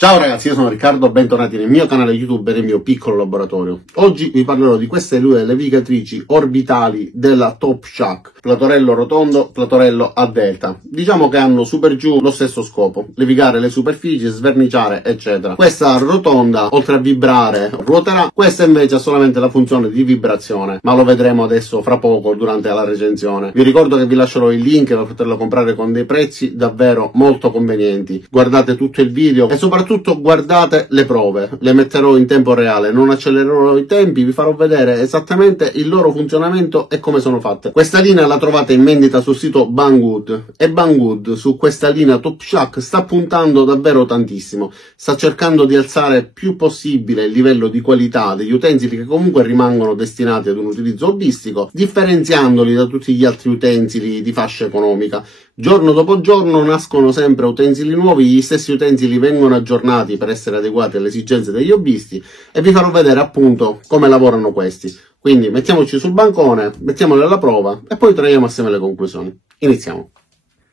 Ciao ragazzi, io sono Riccardo, bentornati nel mio canale YouTube e nel mio piccolo laboratorio. Oggi vi parlerò di queste due levigatrici orbitali della Top Shack, platorello rotondo, platorello a delta. Diciamo che hanno super giù lo stesso scopo, levigare le superfici, sverniciare eccetera. Questa rotonda, oltre a vibrare, ruoterà, questa invece ha solamente la funzione di vibrazione, ma lo vedremo adesso fra poco durante la recensione. Vi ricordo che vi lascerò il link per poterlo comprare con dei prezzi davvero molto convenienti. Guardate tutto il video e soprattutto guardate le prove, le metterò in tempo reale, non accelererò i tempi, vi farò vedere esattamente il loro funzionamento e come sono fatte. Questa linea la trovate in vendita sul sito Banggood e Banggood su questa linea Top Shack sta puntando davvero tantissimo, sta cercando di alzare più possibile il livello di qualità degli utensili che comunque rimangono destinati ad un utilizzo hobbistico, differenziandoli da tutti gli altri utensili di fascia economica. Giorno dopo giorno nascono sempre utensili nuovi, gli stessi utensili vengono aggiornati per essere adeguati alle esigenze degli hobbisti e vi farò vedere appunto come lavorano questi. Quindi mettiamoci sul bancone, mettiamoli alla prova e poi traiamo assieme le conclusioni. Iniziamo.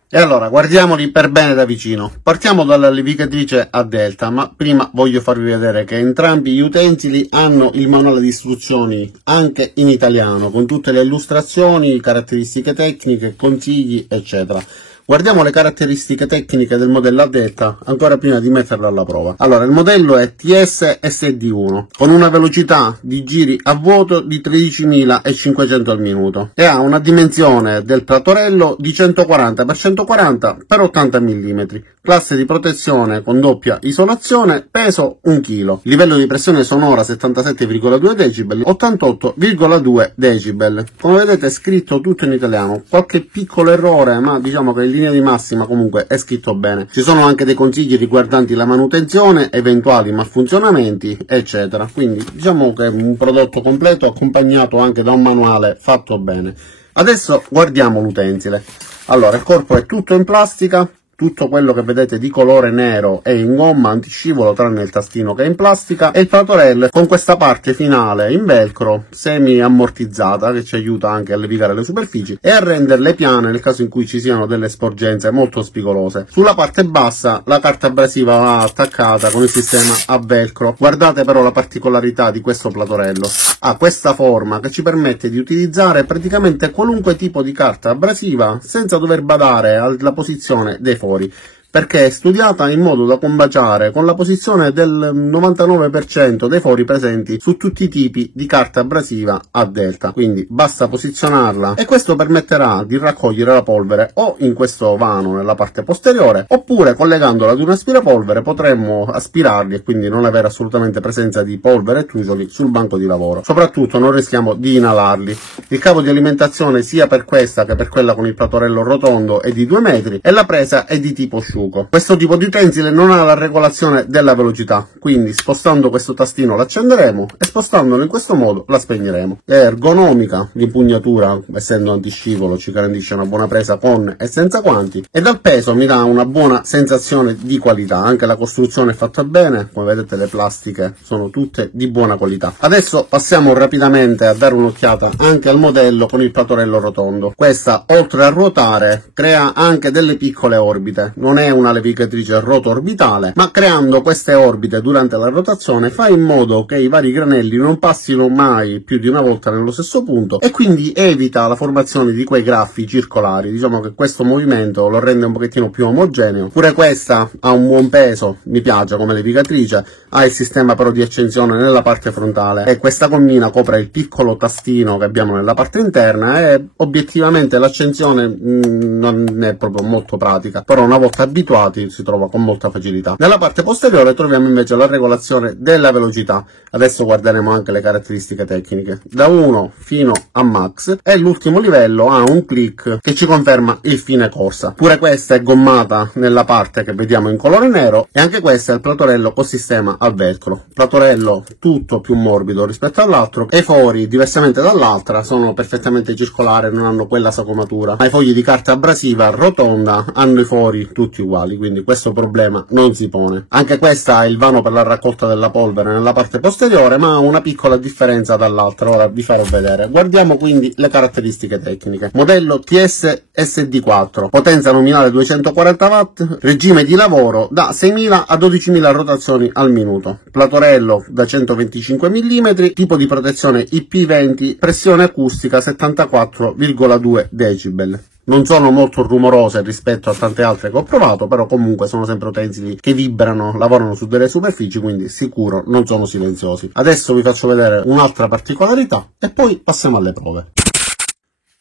E allora, guardiamoli per bene da vicino. Partiamo dalla levigatrice a delta, ma prima voglio farvi vedere che entrambi gli utensili hanno il manuale di istruzioni anche in italiano, con tutte le illustrazioni, caratteristiche tecniche, consigli, eccetera. Guardiamo le caratteristiche tecniche del modello a delta ancora prima di metterlo alla prova. Allora, il modello è TS SD1 con una velocità di giri a vuoto di 13.500 al minuto e ha una dimensione del platorello di 140x140 x 80 mm, classe di protezione con doppia isolazione, peso 1 kg, livello di pressione sonora 77,2 decibel, 88,2 decibel. Come vedete è scritto tutto in italiano, qualche piccolo errore, ma diciamo che in linea di massima comunque è scritto bene. Ci sono anche dei consigli riguardanti la manutenzione, eventuali malfunzionamenti eccetera, quindi diciamo che è un prodotto completo accompagnato anche da un manuale fatto bene. Adesso guardiamo l'utensile. Allora, il corpo è tutto in plastica, tutto quello che vedete di colore nero è in gomma antiscivolo tranne il tastino che è in plastica, e il platorello con questa parte finale in velcro semi ammortizzata che ci aiuta anche a levigare le superfici e a renderle piane nel caso in cui ci siano delle sporgenze molto spigolose. Sulla parte bassa la carta abrasiva va attaccata con il sistema a velcro. Guardate però la particolarità di questo platorello, ha questa forma che ci permette di utilizzare praticamente qualunque tipo di carta abrasiva senza dover badare alla posizione dei fori, perché è studiata in modo da combaciare con la posizione del 99% dei fori presenti su tutti i tipi di carta abrasiva a delta. Quindi basta posizionarla e questo permetterà di raccogliere la polvere o in questo vano nella parte posteriore, oppure collegandola ad un aspirapolvere potremmo aspirarli e quindi non avere assolutamente presenza di polvere e trucioli sul banco di lavoro. Soprattutto non rischiamo di inalarli. Il cavo di alimentazione sia per questa che per quella con il platorello rotondo è di 2 metri e la presa è di tipo asciugo. Questo tipo di utensile non ha la regolazione della velocità, quindi spostando questo tastino l'accenderemo e spostandolo in questo modo la spegneremo. È ergonomica, l'impugnatura essendo antiscivolo ci garantisce una buona presa con e senza guanti, e dal peso mi dà una buona sensazione di qualità. Anche la costruzione è fatta bene, come vedete le plastiche sono tutte di buona qualità. Adesso passiamo rapidamente a dare un'occhiata anche al modello con il platorello rotondo. Questa, oltre a ruotare, crea anche delle piccole orbite. Non è una levigatrice roto-orbitale, ma creando queste orbite durante la rotazione fa in modo che i vari granelli non passino mai più di una volta nello stesso punto e quindi evita la formazione di quei graffi circolari. Diciamo che questo movimento lo rende un pochettino più omogeneo. Pure questa ha un buon peso, mi piace come levigatrice, ha il sistema però di accensione nella parte frontale e questa gommina copre il piccolo tastino che abbiamo nella parte interna e obiettivamente l'accensione non è proprio molto pratica, però una volta abituati si trova con molta facilità. Nella parte posteriore troviamo invece la regolazione della velocità. Adesso guarderemo anche le caratteristiche tecniche da 1 fino a max, e l'ultimo livello ha un click che ci conferma il fine corsa. Pure questa è gommata nella parte che vediamo in colore nero e anche questo è il platorello con sistema a velcro. Platorello tutto più morbido rispetto all'altro e i fori, diversamente dall'altra, sono perfettamente circolari, non hanno quella sagomatura, ma i fogli di carta abrasiva rotonda hanno i fori tutti uguali, quindi questo problema non si pone. Anche questa ha il vano per la raccolta della polvere nella parte posteriore, ma ha una piccola differenza dall'altra, ora vi farò vedere. Guardiamo quindi le caratteristiche tecniche. Modello TS SD4, potenza nominale 240 watt, regime di lavoro da 6.000 a 12.000 rotazioni al minuto, platorello da 125 mm, tipo di protezione IP20, pressione acustica 74,2 decibel. Non sono molto rumorose rispetto a tante altre che ho provato, però comunque sono sempre utensili che vibrano, lavorano su delle superfici, quindi sicuro non sono silenziosi. Adesso vi faccio vedere un'altra particolarità e poi passiamo alle prove.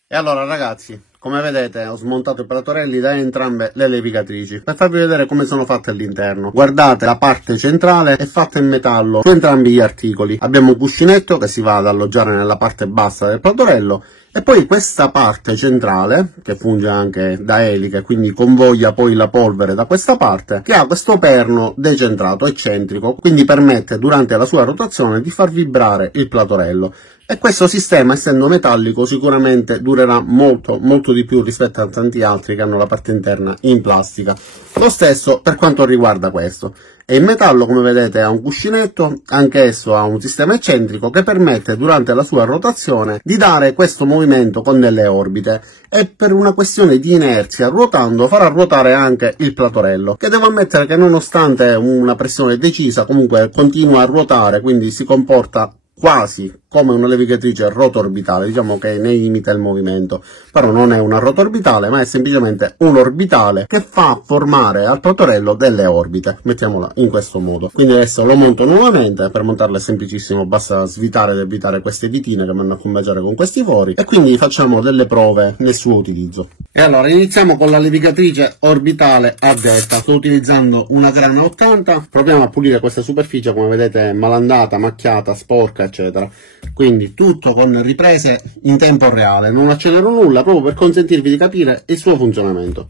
E allora ragazzi, come vedete ho smontato i platorelli da entrambe le levigatrici per farvi vedere come sono fatte all'interno. Guardate, la parte centrale è fatta in metallo su entrambi gli articoli. Abbiamo un cuscinetto che si va ad alloggiare nella parte bassa del platorello e poi questa parte centrale, che funge anche da eliche, quindi convoglia poi la polvere da questa parte, che ha questo perno decentrato, eccentrico, quindi permette durante la sua rotazione di far vibrare il platorello. E questo sistema, essendo metallico, sicuramente durerà molto di più rispetto a tanti altri che hanno la parte interna in plastica. Lo stesso per quanto riguarda questo. E in metallo, come vedete, ha un cuscinetto, anch'esso ha un sistema eccentrico che permette durante la sua rotazione di dare questo movimento con delle orbite e per una questione di inerzia ruotando farà ruotare anche il platorello, che devo ammettere che nonostante una pressione decisa comunque continua a ruotare, quindi si comporta quasi come una levigatrice rotoorbitale, diciamo che ne imita il movimento, però non è una rotoorbitale ma è semplicemente un orbitale che fa formare al platorello delle orbite, mettiamola in questo modo. Quindi adesso lo monto nuovamente. Per montarlo è semplicissimo, basta svitare ed evitare queste vitine che vanno a combaciare con questi fori, e quindi facciamo delle prove nel suo utilizzo. E allora iniziamo con la levigatrice orbitale a delta. Sto utilizzando una grana 80, proviamo a pulire questa superficie, come vedete è malandata, macchiata, sporca eccetera. Quindi tutto con riprese in tempo reale, non accelero nulla proprio per consentirvi di capire il suo funzionamento.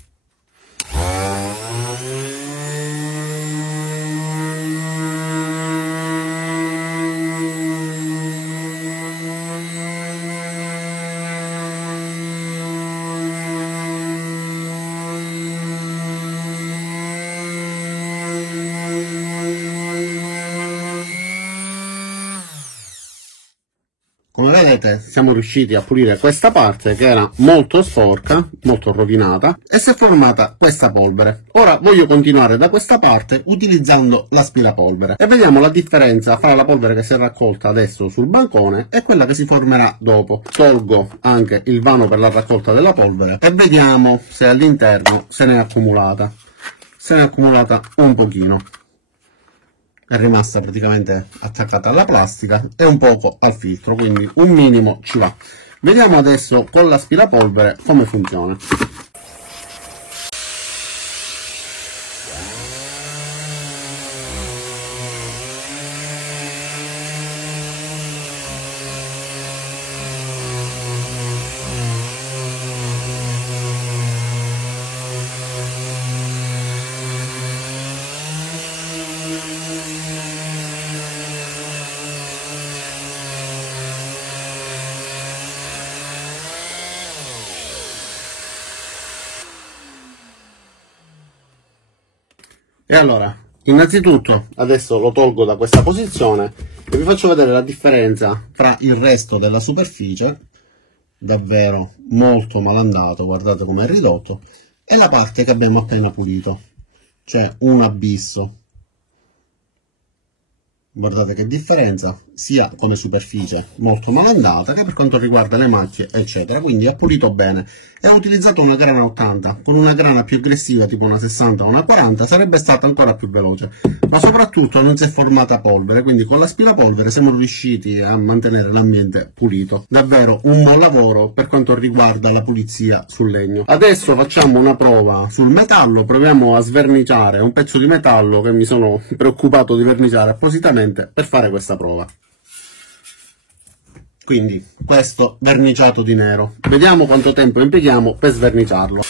Come vedete siamo riusciti a pulire questa parte che era molto sporca, molto rovinata, e si è formata questa polvere. Ora voglio continuare da questa parte utilizzando l'aspirapolvere e vediamo la differenza fra la polvere che si è raccolta adesso sul bancone e quella che si formerà dopo. Tolgo anche il vano per la raccolta della polvere e vediamo se all'interno se n'è accumulata. Se n'è accumulata un pochino. È rimasta praticamente attaccata alla plastica e un poco al filtro, quindi un minimo ci va. Vediamo adesso con l'aspirapolvere come funziona. E allora, innanzitutto, adesso lo tolgo da questa posizione e vi faccio vedere la differenza fra il resto della superficie, davvero molto malandato, guardate com'è ridotto, e la parte che abbiamo appena pulito, cioè un abisso. Guardate che differenza, sia come superficie molto malandata che per quanto riguarda le macchie eccetera, quindi è pulito bene. E ho utilizzato una grana 80, con una grana più aggressiva tipo una 60 o una 40 sarebbe stata ancora più veloce, ma soprattutto non si è formata polvere, quindi con l'aspirapolvere siamo riusciti a mantenere l'ambiente pulito. Davvero un buon lavoro per quanto riguarda la pulizia sul legno. Adesso facciamo una prova sul metallo, proviamo a sverniciare un pezzo di metallo che mi sono preoccupato di verniciare appositamente per fare questa prova. Quindi questo verniciato di nero, vediamo quanto tempo impieghiamo per sverniciarlo.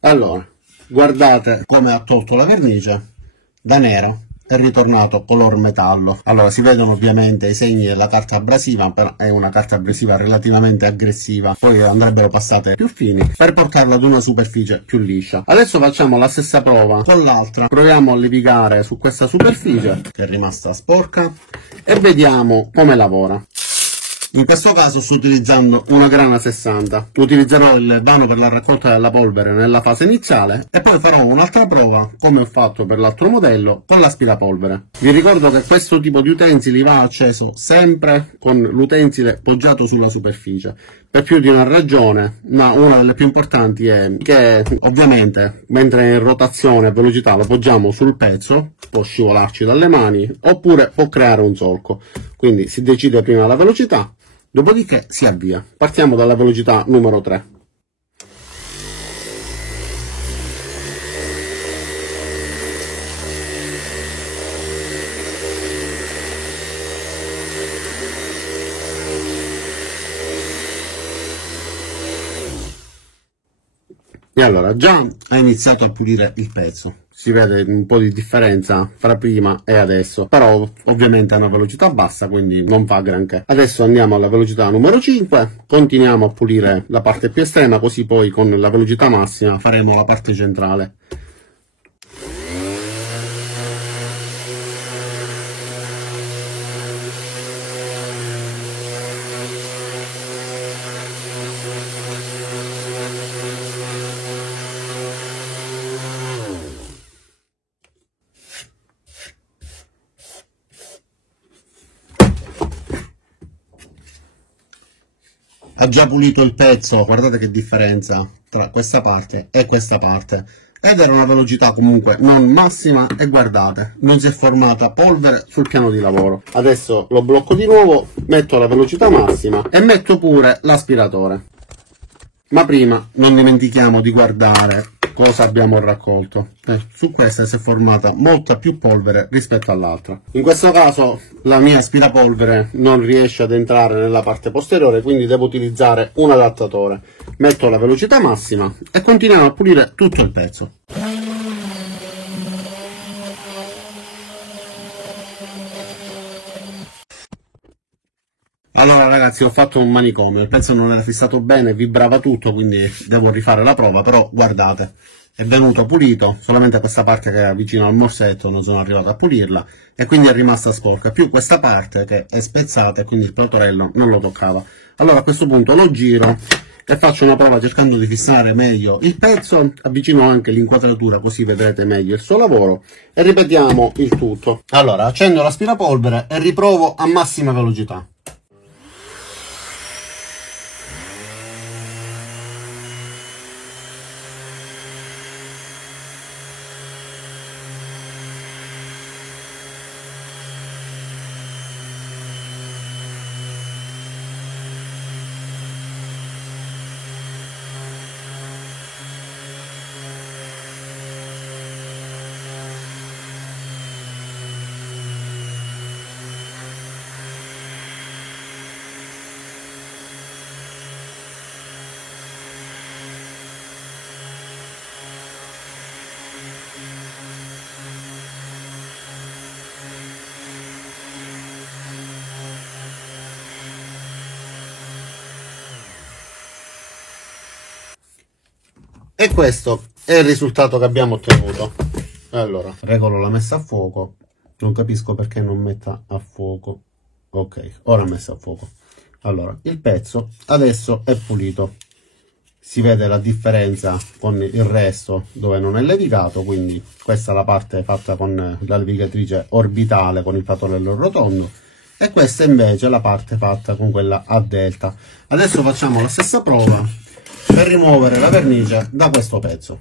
Allora, guardate come ha tolto la vernice da nera, è ritornato color metallo. Allora, si vedono ovviamente i segni della carta abrasiva, però è una carta abrasiva relativamente aggressiva, poi andrebbero passate più fini per portarla ad una superficie più liscia. Adesso facciamo la stessa prova con l'altra, proviamo a levigare su questa superficie che è rimasta sporca e vediamo come lavora. In questo caso sto utilizzando una grana 60, utilizzerò il vano per la raccolta della polvere nella fase iniziale e poi farò un'altra prova, come ho fatto per l'altro modello, con l'aspirapolvere. Vi ricordo che questo tipo di utensili va acceso sempre con l'utensile poggiato sulla superficie, per più di una ragione, ma una delle più importanti è che ovviamente mentre è in rotazione a velocità lo poggiamo sul pezzo, può scivolarci dalle mani oppure può creare un solco, quindi si decide prima la velocità. Dopodiché si avvia. Partiamo dalla velocità numero 3. E allora, già ha iniziato a pulire il pezzo. Si vede un po' di differenza fra prima e adesso, però ovviamente a una velocità bassa, quindi non fa granché. Adesso andiamo alla velocità numero 5, continuiamo a pulire la parte più estrema, così poi con la velocità massima faremo la parte centrale. Ha già pulito il pezzo, guardate che differenza tra questa parte e questa parte, ed era una velocità comunque non massima e guardate, non si è formata polvere sul piano di lavoro. Adesso lo blocco di nuovo, metto la velocità massima e metto pure l'aspiratore. Ma prima non dimentichiamo di guardare cosa abbiamo raccolto. Su questa si è formata molta più polvere rispetto all'altra. In questo caso la mia aspirapolvere non riesce ad entrare nella parte posteriore, quindi devo utilizzare un adattatore. Metto la velocità massima e continuiamo a pulire tutto il pezzo. Allora ragazzi, ho fatto un manicomio, il pezzo non era fissato bene, vibrava tutto, quindi devo rifare la prova, però guardate, è venuto pulito, solamente questa parte che è vicino al morsetto non sono arrivato a pulirla e quindi è rimasta sporca, più questa parte che è spezzata e quindi il platorello non lo toccava. Allora a questo punto lo giro e faccio una prova cercando di fissare meglio il pezzo, avvicino anche l'inquadratura così vedrete meglio il suo lavoro e ripetiamo il tutto. Allora accendo l'aspirapolvere e riprovo a massima velocità. E questo è il risultato che abbiamo ottenuto. Allora, regolo la messa a fuoco. Non capisco perché non metta a fuoco. Ok, ora messa a fuoco. Allora, il pezzo adesso è pulito. Si vede la differenza con il resto dove non è levigato, quindi questa è la parte fatta con la levigatrice orbitale con il platorello rotondo e questa invece è la parte fatta con quella a delta. Adesso facciamo la stessa prova per rimuovere la vernice da questo pezzo.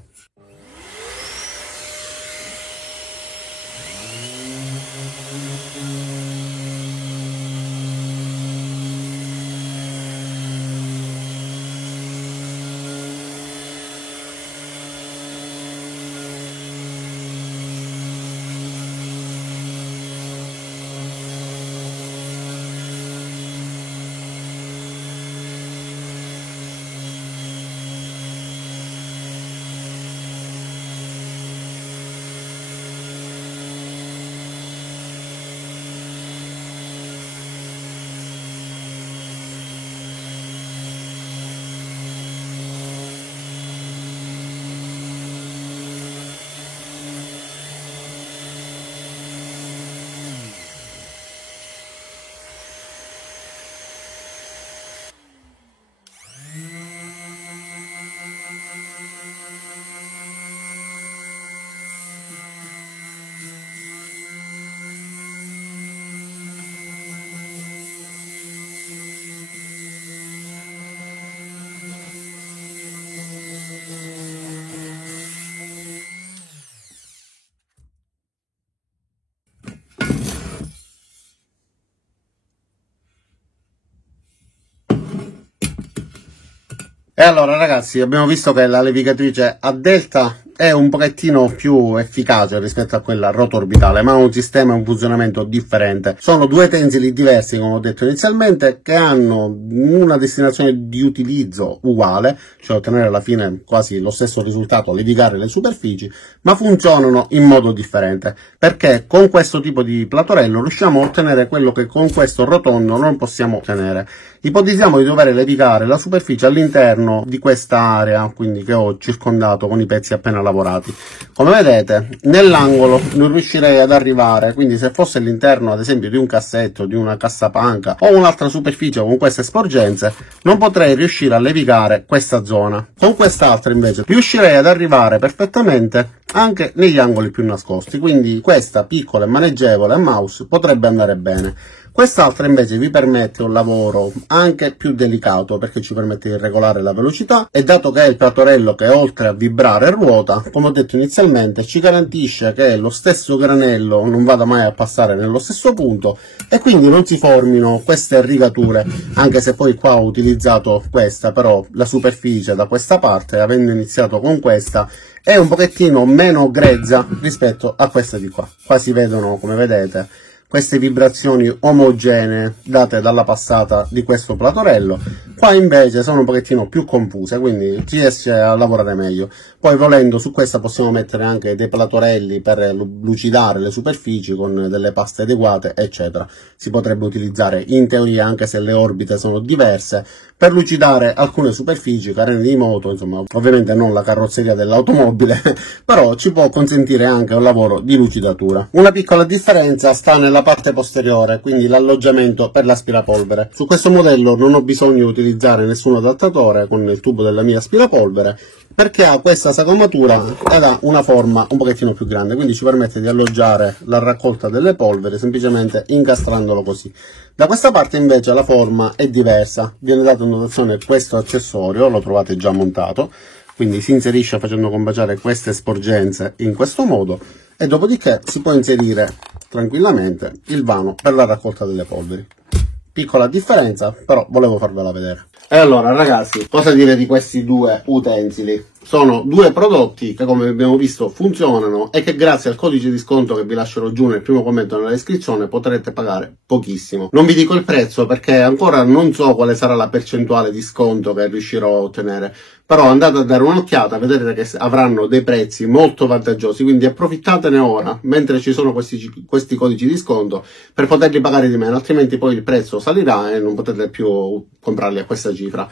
E allora ragazzi, abbiamo visto che la levigatrice a delta è un pochettino più efficace rispetto a quella rotorbitale, ma ha un sistema e un funzionamento differente. Sono due tensili diversi, come ho detto inizialmente, che hanno una destinazione di utilizzo uguale, cioè ottenere alla fine quasi lo stesso risultato, levigare le superfici, ma funzionano in modo differente, perché con questo tipo di platorello riusciamo a ottenere quello che con questo rotondo non possiamo ottenere. Ipotizziamo di dover levigare la superficie all'interno di questa area, quindi che ho circondato con i pezzi appena lavorati. Come vedete, nell'angolo non riuscirei ad arrivare, quindi se fosse all'interno ad esempio di un cassetto, di una cassapanca o un'altra superficie con queste sporgenze, non potrei riuscire a levigare questa zona. Con quest'altra invece riuscirei ad arrivare perfettamente anche negli angoli più nascosti, quindi questa piccola e maneggevole a mouse potrebbe andare bene. Quest'altra invece vi permette un lavoro anche più delicato, perché ci permette di regolare la velocità, e dato che è il platorello che oltre a vibrare ruota, come ho detto inizialmente, ci garantisce che lo stesso granello non vada mai a passare nello stesso punto e quindi non si formino queste rigature, anche se poi qua ho utilizzato questa, però la superficie da questa parte, avendo iniziato con questa, è un pochettino meno grezza rispetto a questa di qua. Qua si vedono, come vedete, queste vibrazioni omogenee date dalla passata di questo platorello. Qua invece sono un pochettino più confuse, quindi si riesce a lavorare meglio. Poi volendo su questa possiamo mettere anche dei platorelli per lucidare le superfici con delle paste adeguate, eccetera. Si potrebbe utilizzare in teoria, anche se le orbite sono diverse, per lucidare alcune superfici, carene di moto, insomma, ovviamente non la carrozzeria dell'automobile, però ci può consentire anche un lavoro di lucidatura. Una piccola differenza sta nella parte posteriore, quindi l'alloggiamento per l'aspirapolvere. Su questo modello non ho bisogno di utilizzare nessun adattatore con il tubo della mia aspirapolvere, perché ha questa sagomatura ed ha una forma un pochettino più grande, quindi ci permette di alloggiare la raccolta delle polveri semplicemente incastrandolo così. Da questa parte invece la forma è diversa, viene dato in dotazione questo accessorio, lo trovate già montato, quindi si inserisce facendo combaciare queste sporgenze in questo modo e dopodiché si può inserire tranquillamente il vano per la raccolta delle polveri. Piccola differenza, però volevo farvela vedere. E allora ragazzi, cosa dire di questi due utensili? Sono due prodotti che, come abbiamo visto, funzionano e che grazie al codice di sconto che vi lascerò giù nel primo commento nella descrizione potrete pagare pochissimo. Non vi dico il prezzo perché ancora non so quale sarà la percentuale di sconto che riuscirò a ottenere, però andate a dare un'occhiata, vedrete che avranno dei prezzi molto vantaggiosi, quindi approfittatene ora mentre ci sono questi codici di sconto per poterli pagare di meno, altrimenti poi il prezzo salirà e non potete più comprarli a questa cifra.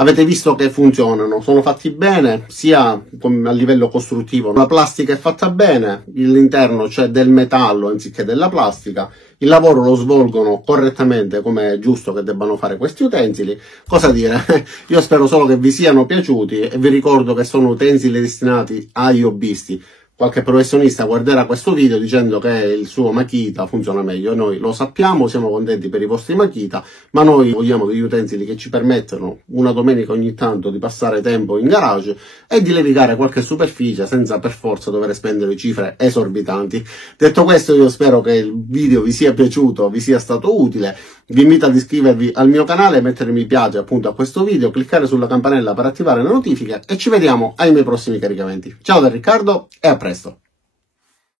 Avete visto che funzionano, sono fatti bene sia a livello costruttivo, la plastica è fatta bene, all'interno c'è del metallo anziché della plastica, il lavoro lo svolgono correttamente come è giusto che debbano fare questi utensili. Cosa dire? Io spero solo che vi siano piaciuti e vi ricordo che sono utensili destinati agli hobbisti. Qualche professionista guarderà questo video dicendo che il suo Makita funziona meglio, noi lo sappiamo, siamo contenti per i vostri Makita, ma noi vogliamo degli utensili che ci permettono una domenica ogni tanto di passare tempo in garage e di levigare qualche superficie senza per forza dover spendere cifre esorbitanti. Detto questo, io spero che il video vi sia piaciuto, vi sia stato utile. Vi invito ad iscrivervi al mio canale, mettere mi piace appunto a questo video, cliccare sulla campanella per attivare le notifiche e ci vediamo ai miei prossimi caricamenti. Ciao da Riccardo e a presto!